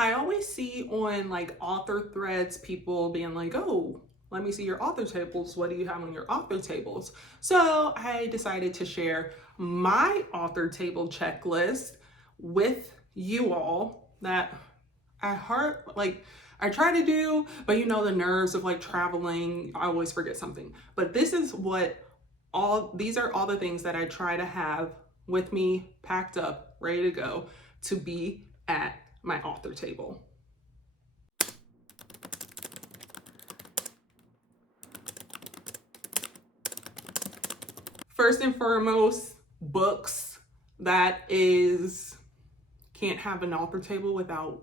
I always see on like author threads people being like, oh, let me see your author tables. What do you have on your author tables? So I decided to share my author table checklist with you all that I try to do, but you know, the nerves of like traveling, I always forget something. But this is these are all the things that I try to have with me packed up, ready to go to be at my author table. First and foremost, books. Can't have an author table without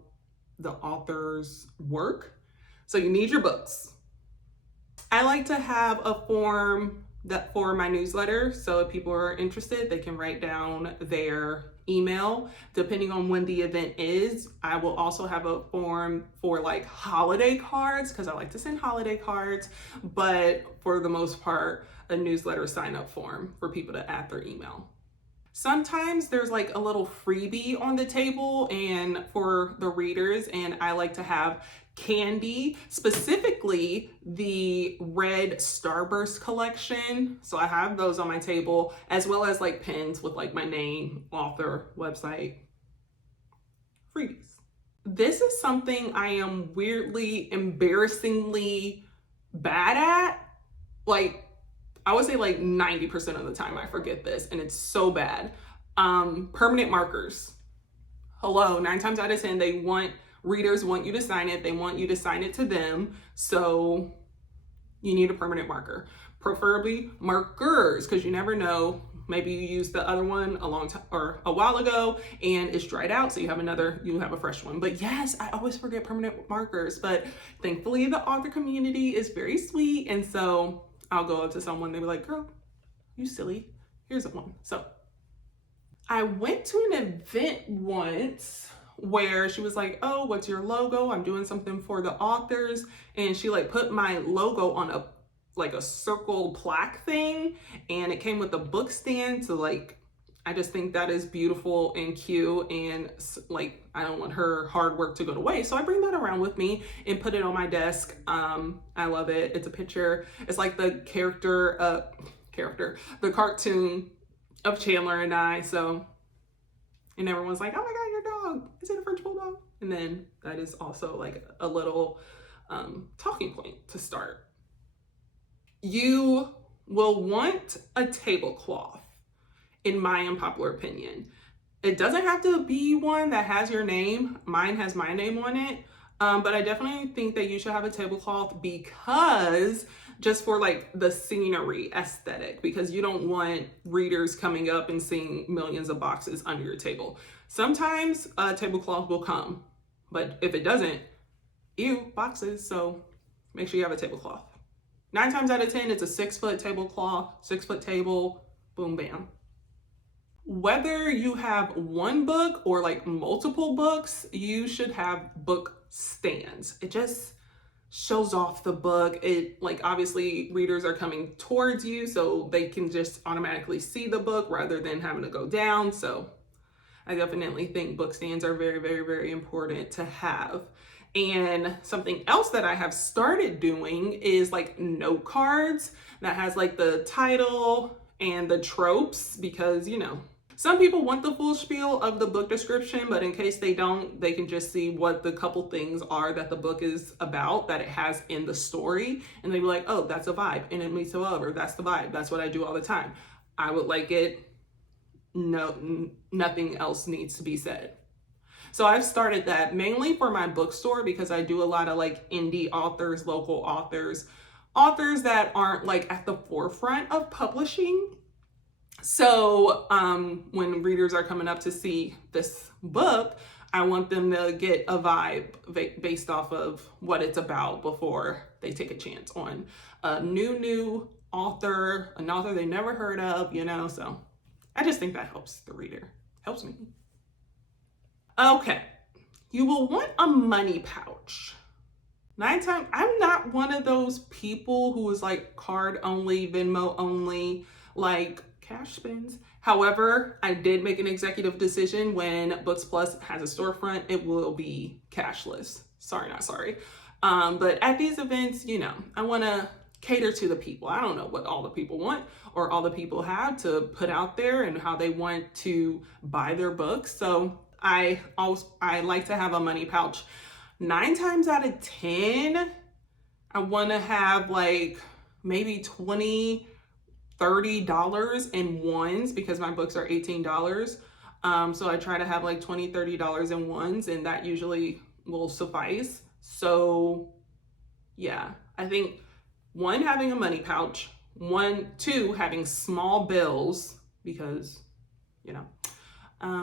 the author's work. So you need your books. I like to have a form for my newsletter. So if people are interested, they can write down their email. Depending on when the event is, I will also have a form for like holiday cards because I like to send holiday cards. But for the most part, a newsletter sign up form for people to add their email. Sometimes there's like a little freebie on the table and for the readers, and I like to have candy, specifically the red Starburst collection. So I have those on my table, as well as like pins with like my name, author, website, freebies. This is something I am weirdly, embarrassingly bad at. Like, I would say like 90% of the time I forget this, and it's so bad. Permanent markers. Hello, 9 times out of 10, readers want you to sign it. They want you to sign it to them. So you need a permanent marker, preferably markers, because you never know. Maybe you used the other one a long time or a while ago and it's dried out. So you have a fresh one. But yes, I always forget permanent markers, but thankfully the author community is very sweet. And so I'll go up to someone, they'll be like, girl, you silly, here's one. So I went to an event once where she was like, oh, what's your logo? I'm doing something for the authors. And she like put my logo on a circle plaque thing, and it came with a book stand. So like, I just think that is beautiful and cute, and like, I don't want her hard work to go to waste. So I bring that around with me and put it on my desk. I love it. It's a picture. It's like the the cartoon of Chandler and I. So, and everyone's like, oh my God, your dog, is it a French bulldog? And then that is also like a little talking point to start. You will want a tablecloth, in my unpopular opinion. It doesn't have to be one that has your name. Mine has my name on it. But I definitely think that you should have a tablecloth, because just for like the scenery aesthetic, because you don't want readers coming up and seeing millions of boxes under your table. Sometimes a tablecloth will come, but if it doesn't, ew, boxes. So make sure you have a tablecloth. 9 times out of 10, it's a 6-foot tablecloth, 6-foot table, boom, bam. Whether you have one book or like multiple books, you should have book stands. It just shows off the book. It like, obviously readers are coming towards you, so they can just automatically see the book rather than having to go down. So I definitely think book stands are very, very, very important to have. And something else that I have started doing is like note cards that has like the title and the tropes, because you know, some people want the full spiel of the book description, but in case they don't, they can just see what the couple things are that the book is about, that it has in the story, and they'd be like, oh, that's a vibe, and it means however, that's the vibe, that's what I do all the time. I would like it. No, nothing else needs to be said. So I've started that mainly for my bookstore, because I do a lot of like indie authors, local authors that aren't like at the forefront of publishing. So when readers are coming up to see this book, I want them to get a vibe based off of what it's about before they take a chance on a new author, an author they never heard of, you know. So I just think that helps the reader, helps me. Okay, you will want a money pouch. 9 times, I'm not one of those people who is like card only, Venmo only, like cash spends. However, I did make an executive decision when Books Plus has a storefront, it will be cashless. Sorry, not sorry. But at these events, you know, I want to cater to the people. I don't know what all the people want or all the people have to put out there and how they want to buy their books. So I like to have a money pouch. 9 times out of 10, I want to have like maybe $20, $30 in ones because my books are $18. So I try to have like $20, $30 in ones, and that usually will suffice. So yeah, I think 1, having a money pouch, 2, having small bills because, you know,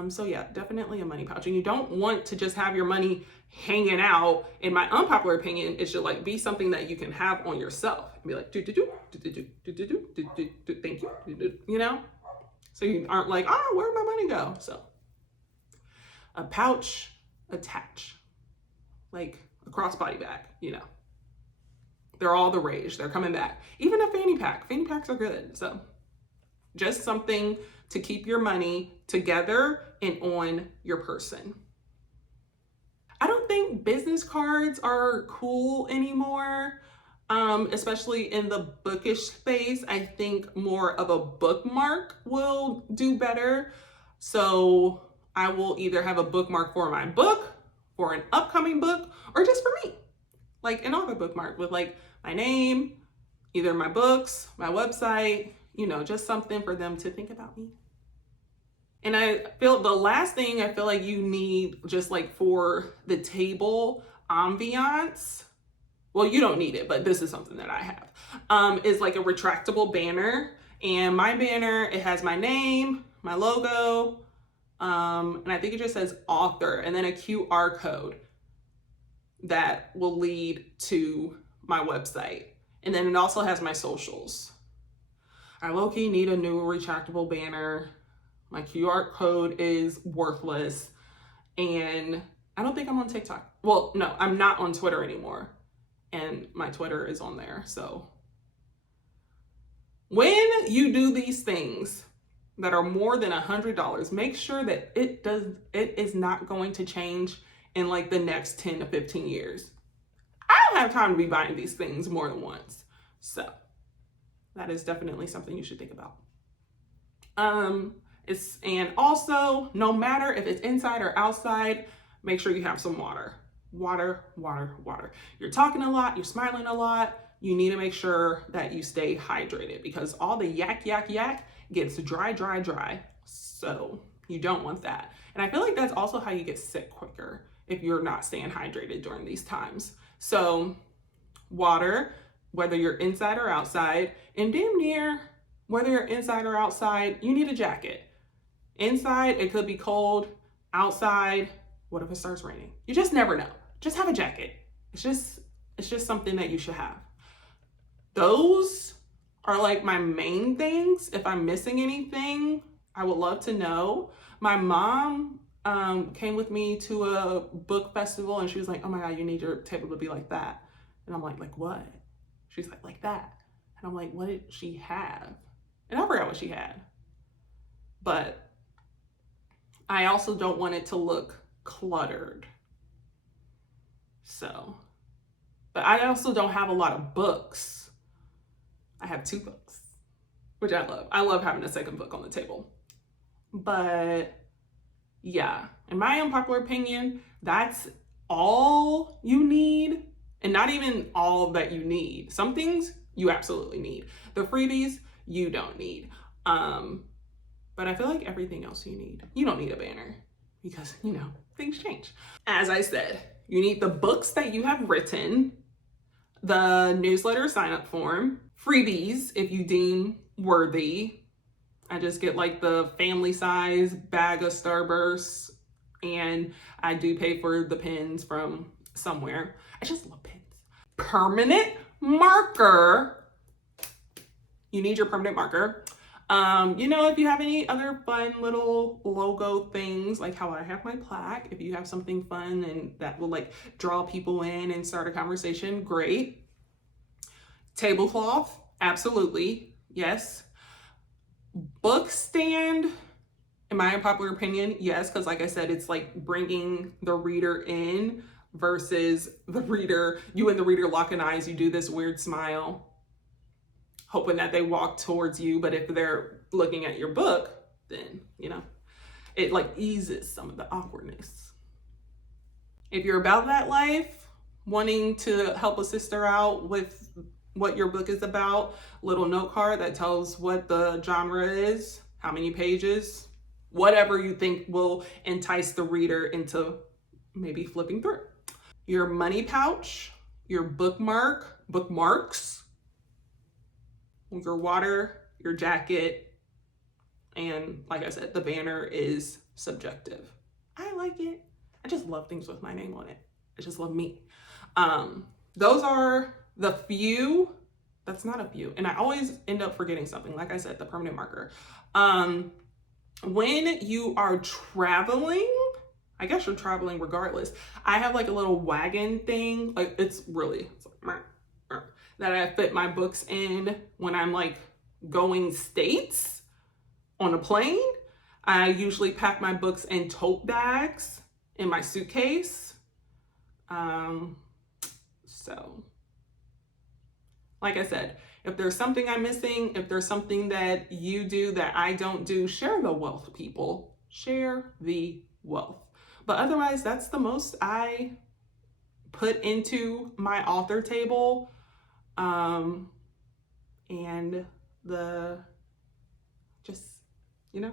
so yeah, definitely a money pouch. And you don't want to just have your money hanging out. In my unpopular opinion, it should like be something that you can have on yourself and be like, thank you, you know? So you aren't like, oh, where'd my money go? So a pouch attach, like a crossbody bag, you know. They're all the rage. They're coming back. Even a fanny pack. Fanny packs are good. So just something to keep your money together and on your person. I don't think business cards are cool anymore, especially in the bookish space. I think more of a bookmark will do better. So I will either have a bookmark for my book, for an upcoming book, or just for me. Like an author bookmark with like my name, either my books, my website, you know, just something for them to think about me. And I feel the last thing I feel like you need just like for the table ambiance, well, you don't need it, but this is something that I have, is like a retractable banner. And my banner, it has my name, my logo, and I think it just says author, and then a QR code that will lead to my website. And then it also has my socials. I low-key need a new retractable banner. My QR code is worthless. And I don't think I'm on TikTok. Well, no, I'm not on Twitter anymore. And my Twitter is on there. So when you do these things that are more than $100, make sure that it is not going to change in like the next 10 to 15 years. I don't have time to be buying these things more than once. So that is definitely something you should think about. And also, no matter if it's inside or outside, make sure you have some water. Water, water, water. You're talking a lot, you're smiling a lot. You need to make sure that you stay hydrated because all the yak gets dry, dry, dry. So you don't want that. And I feel like that's also how you get sick quicker if you're not staying hydrated during these times. So water, whether you're inside or outside, and damn near, whether you're inside or outside, you need a jacket. Inside, it could be cold. Outside, what if it starts raining? You just never know. Just have a jacket. It's just something that you should have. Those are like my main things. If I'm missing anything, I would love to know. My mom came with me to a book festival and she was like, oh my God, you need your table to be like that. And I'm like what? She's like that. And I'm like, what did she have? And I forgot what she had. But I also don't want it to look cluttered. So, but I also don't have a lot of books. I have 2 books, which I love. I love having a second book on the table. But yeah, in my unpopular opinion, that's all you need. And not even all that you need. Some things you absolutely need. The freebies, you don't need. But I feel like everything else you need. You don't need a banner because, you know, things change. As I said, you need the books that you have written, the newsletter sign-up form, freebies if you deem worthy. I just get like the family size bag of Starburst, and I do pay for the pens from somewhere. I just love pens. Permanent marker. You need your permanent marker. You know, if you have any other fun little logo things, like how I have my plaque, if you have something fun and that will like draw people in and start a conversation, great. Tablecloth, absolutely, yes. Book stand, in my unpopular opinion, yes, because like I said, it's like bringing the reader in versus the reader, you and the reader locking eyes, you do this weird smile, hoping that they walk towards you. But if they're looking at your book, then, you know, it like eases some of the awkwardness. If you're about that life, wanting to help a sister out with what your book is about, little note card that tells what the genre is, how many pages, whatever you think will entice the reader into maybe flipping through. Your money pouch, your bookmarks, your water, your jacket, and like I said, the banner is subjective. I like it. I just love things with my name on it. I just love me. Those are the few. That's not a few. And I always end up forgetting something. Like I said, the permanent marker. When you are traveling, I guess you're traveling regardless. I have like a little wagon thing. Like it's like, that I fit my books in when I'm like going states on a plane. I usually pack my books in tote bags in my suitcase. So like I said, if there's something I'm missing, if there's something that you do that I don't do, share the wealth, people. Share the wealth. But otherwise, that's the most I put into my author table. And just, you know,